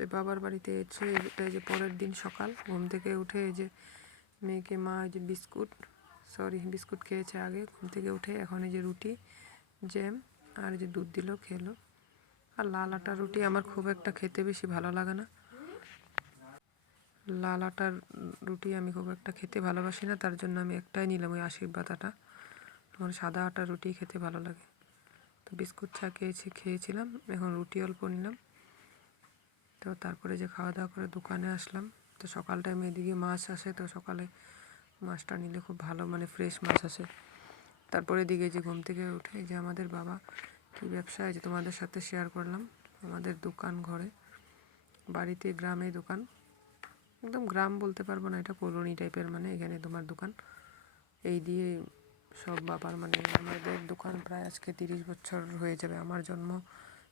হচ্ছে বাবার বাড়িতে এসে এটা যে পরের দিন সকাল ঘুম থেকে উঠে এই যে মেয়েকে মা এই যে বিস্কুট খেয়েছে আগে ঘুম থেকে উঠে, এখন এই যে রুটি জ্যাম আর যে দুধ দিল খেলো। আর লাল আটার রুটি আমার খুব একটা খেতে বেশি ভালো লাগে না, লাল আটার রুটি আমি খুব একটা খেতে ভালোবাসি না, তার জন্য আমি একটাই নিলাম, ওই আশীর্বাদ আটা। আমার সাদা আটার রুটি খেতে ভালো লাগে। তো বিস্কুট চা খেয়েছিলাম, এখন রুটি অল্প নিলাম। তো তারপরে যে খাওয়া দাওয়া করে দোকানে আসলাম। তো সকাল টাইমে এদিকে মাছ আসে, তো সকালে মাছটা নিলে খুব ভালো, মানে ফ্রেশ মাছ আসে। তারপরে এদিকে যে ঘুম থেকে উঠে যে আমাদের বাবা কী ব্যবসা যে তোমাদের সাথে শেয়ার করলাম। আমাদের দোকান ঘরে, বাড়িতে গ্রামে দোকান, একদম গ্রাম বলতে পারবো না, এটা কলোনি টাইপের, মানে এখানে তোমার দোকান এই দিয়ে সব বাবার, মানে আমাদের দোকান প্রায় আজকে 30 বছর হয়ে যাবে। আমার জন্ম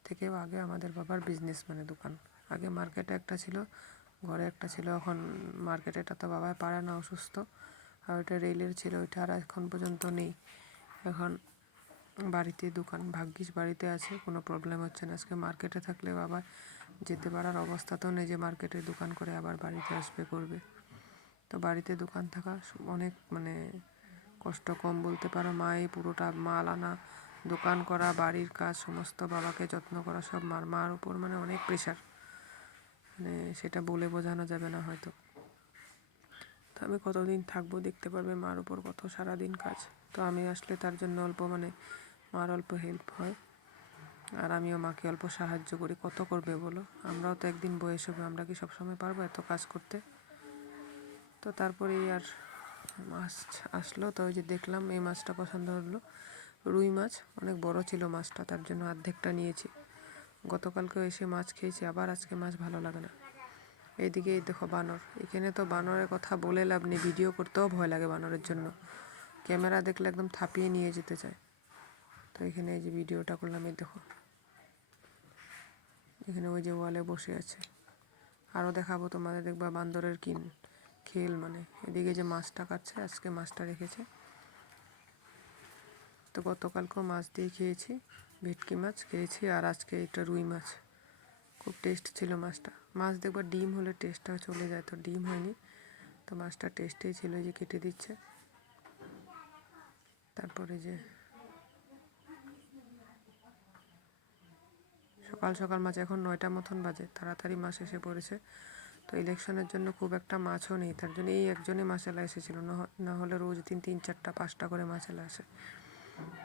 থেকেও আগে আমাদের বাবার বিজনেস, মানে দোকান। আগে মার্কেটে একটা ছিল, ঘরে একটা ছিল, এখন মার্কেটেটা তো বাবাই পারে না, অসুস্থ। আর ওইটা রেলের ছিল, ওইটা আর এখন পর্যন্ত নেই। এখন বাড়িতে দোকান, ভাগ্যিস বাড়িতে আছে, কোনো প্রবলেম হচ্ছে না। আজকে মার্কেটে থাকলেও আবার যেতে পারার অবস্থা তো নেই যে মার্কেটে দোকান করে আবার বাড়িতে আসবে করবে। তো বাড়িতে দোকান থাকা অনেক, মানে কষ্ট কম বলতে পারো। মাই পুরোটা মাল আনা, দোকান করা, বাড়ির কাজ সমস্ত, বাবাকে যত্ন করা সব মার উপর, মানে অনেক প্রেশার, মানে সেটা বলে বোঝানো যাবে না হয়তো। তো আমি কতদিন থাকবো দেখতে পারবে, মার উপর কত সারাদিন কাজ। তো আমি আসলে তার জন্য অল্প, মানে মার অল্প হেল্প হয়, আর আমিও মাকে অল্প সাহায্য করি। কত করবে বলো, আমরাও তো একদিন বয়স হবে, আমরা কি সবসময় পারবো এত কাজ করতে? তো তারপরেই আর মাছ আসলো, তো ওই যে দেখলাম এই মাছটা পছন্দ হলো, রুই মাছ, অনেক বড় ছিল মাছটা, তার জন্য অর্ধেকটা নিয়েছি। গতকালকেও এসে মাছ খেয়েছি, আবার আজকে মাছ ভালো লাগে না। এইদিকে এই দেখো বানর, এখানে তো বানরের কথা বলে লাভ নেই, ভিডিও করতেও ভয় লাগে বানরের জন্য, ক্যামেরা দেখলে একদম থাপিয়ে নিয়ে যেতে চায়। তো এখানে এই যে ভিডিওটা করলাম, এই দেখো এখানে ওই যে ওয়ালে বসে আছে। আরও দেখাবো তোমাদের, দেখবা বান্দরের খেল, মানে এদিকে যে মাছটা কাটছে, আজকে মাছটা রেখেছে। তো গতকালকেও মাছ দিয়ে খেয়েছি, ভেটকি মাছ খেয়েছি, আর আজকে এটা রুই মাছ, খুব টেস্ট ছিল মাছটা। মাছ দেখবার ডিম হলে টেস্টটা চলে যায়, তো ডিম হয়নি, তো মাছটা টেস্টেই ছিল, যে কেটে দিচ্ছে। তারপরে যে সকাল সকাল মাছ, এখন 9টা মতন বাজে, তাড়াতাড়ি মাছ এসে পড়েছে। তো ইলেকশনের জন্য খুব একটা মাছও নেই, তার জন্য এই একজনই মাছেলা এসেছিল, না হলে রোজ 3, 4, 5টা করে মাছেলা আসে।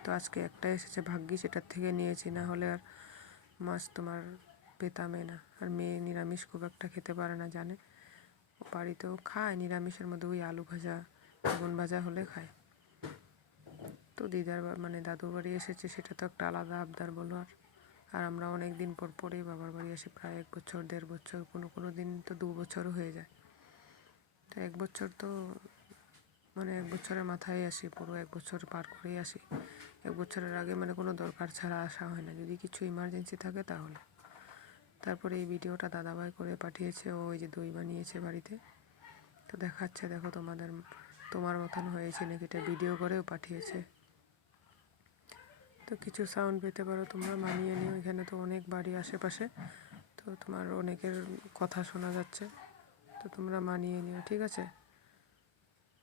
তো আজকে একটা এসেছে, ভাগ্যিস এটার থেকে নিয়েছি, না হলে আর মাছ তোমার পেতামই না। আর মেয়ে নিরামিষ খুব একটা খেতে পারে না, জানে, ও বাড়িতেও খায় নিরামিষের মধ্যে ওই আলু ভাজা, বেগুন ভাজা হলে খায়। তো দিদার, মানে দাদুর বাড়ি এসেছে, সেটা তো একটা আলাদা আবদার বলো। আর আমরা অনেক দিন পর পরেই বাবার বাড়ি আসি, প্রায় 1 বছর 1.5 বছর, কোনো দিন তো 2 বছরও হয়ে যায়। তো 1 বছর তো, মানে 1 বছরের মাথায় আসি, পুরো 1 বছর পার করেই আসি। 1 বছরের আগে মানে কোনো দরকার ছাড়া আসা হয় না, যদি কিছু ইমার্জেন্সি থাকে তাহলে। তারপরে এই ভিডিওটা দাদাভাই করে পাঠিয়েছে, ও ওই যে দই বানিয়েছে বাড়িতে, তো দেখাচ্ছে, দেখো তোমার মতন হয়েছে নাকি, এটা ভিডিও করেও পাঠিয়েছে। তো কিছু সাউন্ড পেতে পারো, তোমরা মানিয়ে নিও, এখানে তো অনেক বাড়ি আশেপাশে, তো তোমার অনেকের কথা শোনা যাচ্ছে, তো তোমরা মানিয়ে নিও, ঠিক আছে?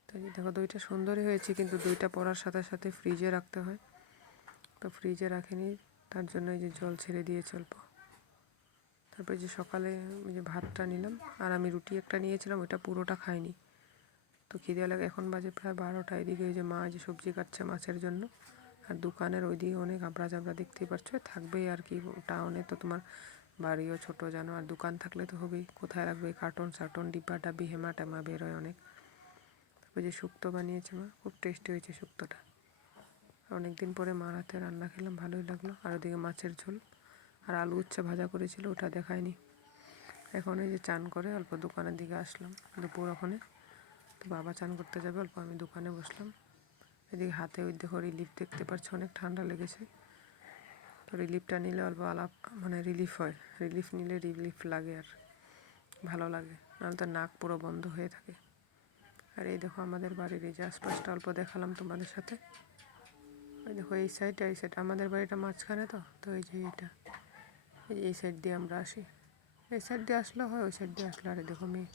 তো দেখো দইটা সুন্দরই হয়েছে, কিন্তু দইটা পড়ার সাথে সাথে ফ্রিজে রাখতে হয়, তো ফ্রিজে রাখিনি, তার জন্য এই যে জল ছেড়ে দিয়েছে অল্প। তারপরে যে সকালে ওই যে ভাতটা নিলাম, আর আমি রুটি একটা নিয়েছিলাম, ওইটা পুরোটা খাইনি, তো খিদে লাগে। এখন বাজে প্রায় 12টা, এদিকে ওই যে মা যে সবজি কাটছে মাছের জন্য, আর দোকানের ওইদিকে অনেক আবড়া জাবড়া, দেখতেই পারছো, থাকবেই আর কি, টাউনে তো তোমার বাড়িও ছোটো জানো, আর দোকান থাকলে তো হবেই, কোথায় রাখবে, কার্টন সার্টন, ডিব্বা ডাব্বি, হেমা টেমা বেরোয় অনেক। তারপরে যে শুক্তো বানিয়েছে মা, খুব টেস্টি হয়েছে শুক্তোটা, অনেক দিন পরে মার হাতে রান্না খেলাম, ভালোই লাগলো। আর ওদিকে মাছের ঝোল, আর আলু উচ্ছে ভাজা করেছিল, ওটা দেখায়নি। এখন এই যে চান করে অল্প দোকানের দিকে আসলাম, দুপুর ওখানে, তো বাবা চান করতে যাবে, অল্প আমি দোকানে বসলাম। এদিকে হাতে ওই দেখো রিলিফ, দেখতে পাচ্ছ অনেক ঠান্ডা লেগেছে, তো রিলিফটা নিলে অল্প মানে রিলিফ হয়, রিলিফ নিলে রিলিফ লাগে, আর ভালো লাগে, নাহলে তো নাক পুরো বন্ধ হয়ে থাকে। আর এই দেখো আমাদের বাড়ির এই যে আশপাশটা অল্প দেখালাম তোমাদের সাথে। ওই দেখো এই সাইড আমাদের বাড়িটা মাঝখানে, তো এই যে এই সাইড দিয়ে আমরা আসি, এই সাইড দিয়ে আসলে হয়, ওই সাইড দিয়ে আসলে। আরে দেখো মেয়ে,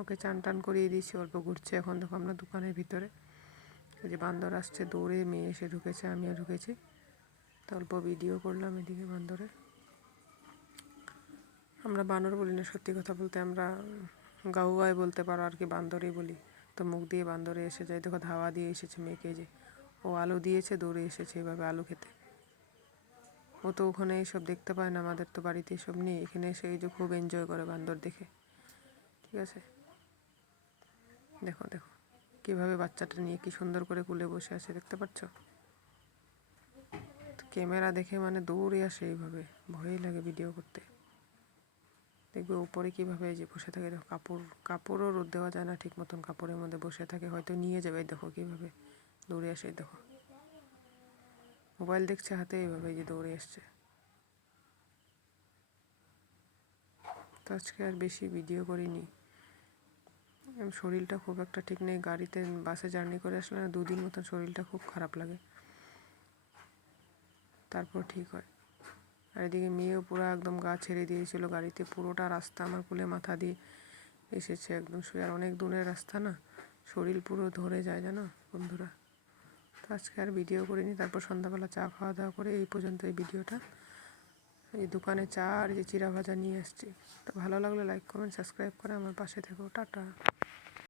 ওকে চান টান করিয়ে দিয়েছি, অল্প ঘুরছে। এখন দেখো আমরা দোকানের ভিতরে, এই যে বান্দর আসছে দৌড়ে, মেয়ে এসে ঢুকেছে, আমিও ঢুকেছি। তো অল্প ভিডিও করলাম এদিকে বান্দরের। আমরা বানর বলি না, সত্যি কথা বলতে আমরা গাউয়ায় বলতে পারো আর কি, বান্দরই বলি। তো মুখ দিয়ে বান্দরে এসে যায়। দেখো ধাওয়া দিয়ে এসেছে মেয়েকে, যে ও আলু দিয়েছে, দৌড়ে এসেছে এভাবে আলু খেতে। ও তো ওখানে এইসব দেখতে পায় না, আমাদের তো বাড়িতে এসব নেই। এখানে এসে এই যে খুব এনজয় করে বান্দর দেখে, ঠিক আছে। দেখো দেখো কীভাবে বাচ্চাটা নিয়ে কি সুন্দর করে কুলে বসে আছে, দেখতে পাচ্ছ? ক্যামেরা দেখে মানে দৌড়ে আসে এইভাবে, ভয়ই লাগে ভিডিও করতে। দেখবে উপরে কীভাবে এই যে বসে থাকে, দেখো কাপড়ও রোদ দেওয়া যায় না ঠিক মতন, কাপড়ের মধ্যে বসে থাকে, হয়তো নিয়ে যাবে। দেখো কীভাবে দৌড়ে আসে, দেখো মোবাইল দেখছে হাতে, এইভাবে এই যে দৌড়ে আসছে। তো আজকে আর বেশি ভিডিও করিনি, শরীরটা খুব একটা ঠিক নেই। গাড়িতে বাসে জার্নি করে আসলে না, 2 দিন মতন শরীরটা খুব খারাপ লাগে, তারপর ঠিক হয়। আর এদিকে মেয়েও পুরো একদম গা ছেড়ে দিয়েছিল গাড়িতে, পুরোটা রাস্তা আমার কোলে মাথা দিয়ে এসেছে একদম শুয়ে। আর অনেক দূরের রাস্তা না, শরীর পুরো ধরে যায় জানো বন্ধুরা। তো আজকে আর ভিডিও করিনি। তারপর সন্ধ্যাবেলা চা খাওয়া দাওয়া করে এই পর্যন্ত এই ভিডিওটা। এই দোকানে চা আর যে চিরা ভাজা নিয়ে আসছি। তো ভালো লাগলে লাইক কমেন্ট সাবস্ক্রাইব করে আমার পাশে থেকো। টাটা।